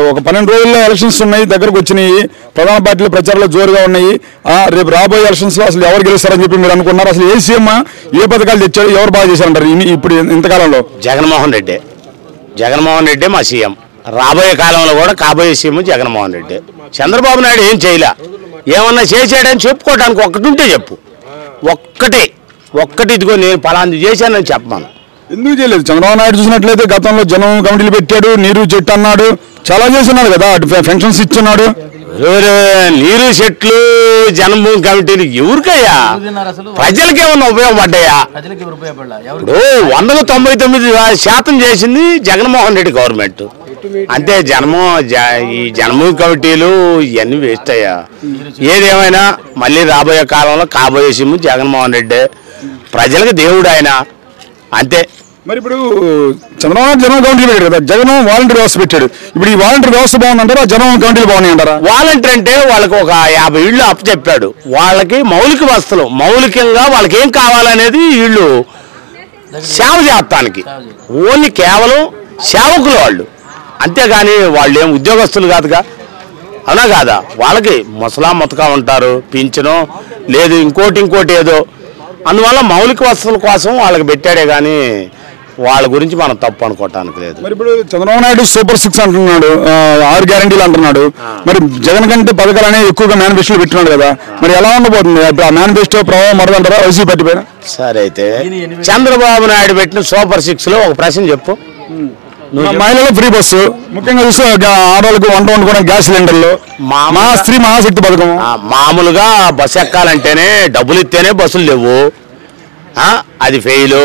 ఒక 12 రోజుల్లో ఎలక్షన్స్ ఉన్నాయి, దగ్గరకు వచ్చినాయి. ప్రధాన పార్టీల ప్రచారాలు జోరుగా ఉన్నాయి. రేపు రాబోయే ఎలక్షన్స్ లో అసలు ఎవరు గెలుస్తారని చెప్పి మీరు అనుకున్నారు? అసలు ఏ సీఎం ఏ పథకాలు తెచ్చారు, ఎవరు బాగా చేశారంటారు ఇప్పుడు ఇంతకాలంలో? జగన్మోహన్ రెడ్డి మా సీఎం. రాబోయే కాలంలో కూడా కాబోయే సీఎం జగన్మోహన్ రెడ్డి. చంద్రబాబు నాయుడు ఏం చేయలే. ఏమన్నా చేసాడని చెప్పుకోవడానికి ఒక్కటి ఉంటే చెప్పు. ఒక్కటి ఇదిగో నేను పలాంది చేశానని చెప్పమను. ఎందుకు చేయలేదు? చంద్రబాబు నాయుడు చూసినట్లయితే గతంలో జనం కమిటీలు పెట్టాడు, నీరు చెట్టు అన్నాడు, చాలా చేస్తున్నాడు కదా, పెన్షన్స్ ఇచ్చున్నాడు. నీరు చెట్లు జన్మభూమి కమిటీలు ఎవరికయ్యా? ప్రజలకేమన్నా ఉపయోగపడ్డాయా? ఇప్పుడు 199% చేసింది జగన్మోహన్ రెడ్డి గవర్నమెంట్. అంతే. ఈ జన్మభూమి కమిటీలు ఇవన్నీ వేస్ట్ అయ్యా. ఏదేమైనా మళ్ళీ రాబోయే కాలంలో కాబోయే సీఎం జగన్మోహన్ రెడ్డి. ప్రజలకు దేవుడు ఆయన, అంతే. మరి ఇప్పుడు చంద్రబాబు నాయుడు జనం కమిటీలు పెట్టాడు కదా, జగన్ వాలంటీర్ వ్యవస్థ పెట్టాడు. ఇప్పుడు ఈ వాలంటీర్ వ్యవస్థ బాగుందంటారా, జనం కమిటీలు బాగున్నాయి అంటారా? వాలంటీర్ అంటే వాళ్ళకి ఒక 50 ఇళ్ళు అప్పచెప్పాడు. వాళ్ళకి మౌలిక వసతులు, మౌలికంగా వాళ్ళకి ఏం కావాలనేది ఇళ్ళు సేవ చేస్తానికి. ఓన్లీ కేవలం సేవకులు వాళ్ళు, అంతేగాని వాళ్ళు ఏం ఉద్యోగస్తులు కాదుగా, అవునా కాదా? వాళ్ళకి ముసకా ఉంటారు, పింఛను లేదు, ఇంకోటి ఏదో. అందువల్ల మౌలిక వసతుల కోసం వాళ్ళకి పెట్టాడే కానీ వాళ్ళ గురించి మనం తప్పు అనుకోవటానికి లేదు. మరి ఇప్పుడు చంద్రబాబు నాయుడు సూపర్ 6 అంటున్నాడు, 6 గ్యారంటీలు అంటున్నాడు. మరి జగన్ కంటే పథకాలు అనేవి ఎక్కువగా మేనిఫెస్టోలు పెట్టినాడు కదా, మరి ఎలా ఉండబోతుంది ఆ మేనిఫెస్టో ప్రభావం మరదంటారా వైసీపీ పార్టీ పైన? సరే, అయితే చంద్రబాబు నాయుడు పెట్టిన సూపర్ 6లో ఒక ప్రశ్న చెప్పు. మహిళలు ఫ్రీ బస్సు, ముఖ్యంగా చూస్తే ఆడవాళ్ళకు వంట వండుకోవడానికి గ్యాస్ సిలిండర్లు, మా స్త్రీ మహాశక్తి పథకం. మామూలుగా బస్సు ఎక్కాలంటేనే డబ్బులు ఇస్తేనే బస్సులు లేవు, అది ఫెయిలు.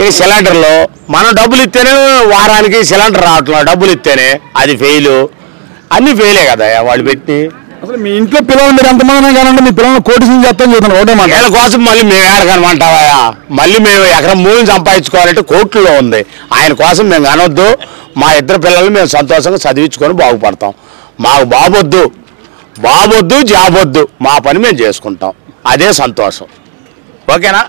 ఇక సిలిండర్లు మనం డబ్బులు ఇస్తేనే వారానికి సిలిండర్ రావట్లేదు, డబ్బులు ఇస్తేనే అది ఫెయిలు. అన్ని ఫెయిలే కదా వాళ్ళు పెట్టి. అసలు మీ ఇంట్లో పిల్లలు మీరు ఎంతమంది కానండి, మీ పిల్లల్ని కోటి నుంచి చెప్తాను చూద్దాం ఒకటే మాట. వీళ్ళ కోసం మళ్ళీ మేము ఏడకనమంటావా? మళ్ళీ మేము ఎకరం భూమిని సంపాదించుకోవాలంటే కోర్టులో ఉంది. ఆయన కోసం మేము కనొద్దు. మా ఇద్దరు పిల్లల్ని మేము సంతోషంగా చదివించుకొని బాగుపడతాం. మాకు బాబొద్దు జాబొద్దు, మా పని మేము చేసుకుంటాం, అదే సంతోషం. ఓకేనా?